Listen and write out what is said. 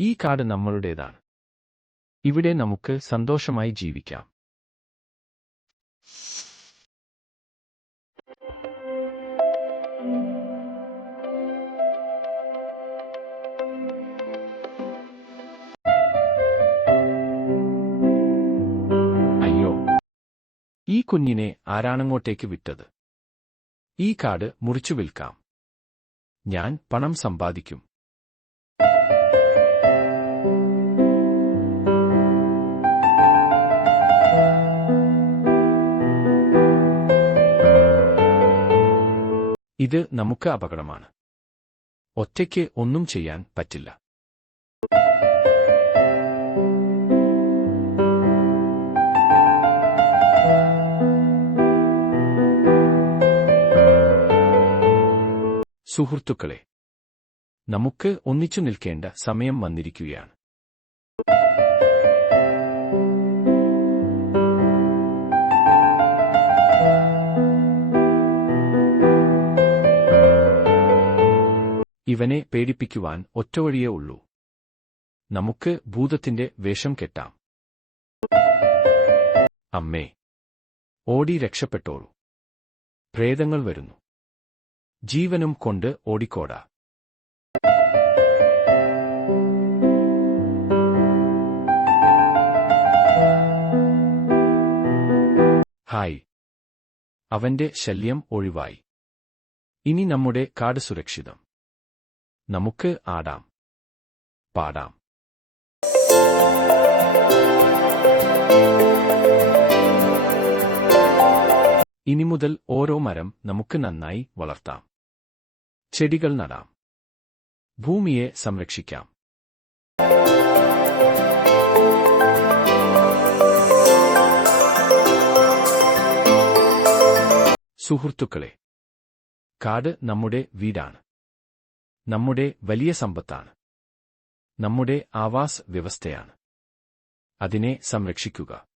ഈ കാട് നമ്മളുടേതാണ്. ഇവിടെ നമുക്ക് സന്തോഷമായി ജീവിക്കാം. അയ്യോ, ഈ കുഞ്ഞിനെ ആരാണങ്ങോട്ടേക്ക് വിട്ടത്? ഈ കാട് മുറിച്ചു വിൽക്കാം. ഞാൻ പണം സമ്പാദിക്കും. ഇത് നമുക്ക് അപകടമാണ്. ഒറ്റയ്ക്ക് ഒന്നും ചെയ്യാൻ പറ്റില്ല. സുഹൃത്തുക്കളെ, നമുക്ക് ഒന്നിച്ചു നിൽക്കേണ്ട സമയം വന്നിരിക്കുകയാണ്. ഇവനെ പേടിപ്പിക്കുവാൻ ഒറ്റവഴിയേ ഉള്ളൂ. നമുക്ക് ഭൂതത്തിന്റെ വേഷം കെട്ടാം. അമ്മേ, ഓടി രക്ഷപ്പെട്ടോളൂ. പ്രേതങ്ങൾ വരുന്നു. ജീവനും കൊണ്ട് ഓടിക്കോടാ. ഹായ്. അവന്റെ ശല്യം ഒഴിവായി. ഇനി നമ്മുടെ കാട് സുരക്ഷിതം. നമുക്ക് ആടാം, പാടാം. ഇനി മുതൽ ഓരോ മരം നമുക്ക് നന്നായി വളർത്താം. ചെടികൾ നടാം. ഭൂമിയെ സംരക്ഷിക്കാം. സുഹൃത്തുക്കളെ, കാട് നമ്മുടെ വീടാണ്. നമ്മുടെ വലിയ സമ്പത്താണ്. നമ്മുടെ ആവാസ് വ്യവസ്ഥയാണ്. അതിനെ സംരക്ഷിക്കുക.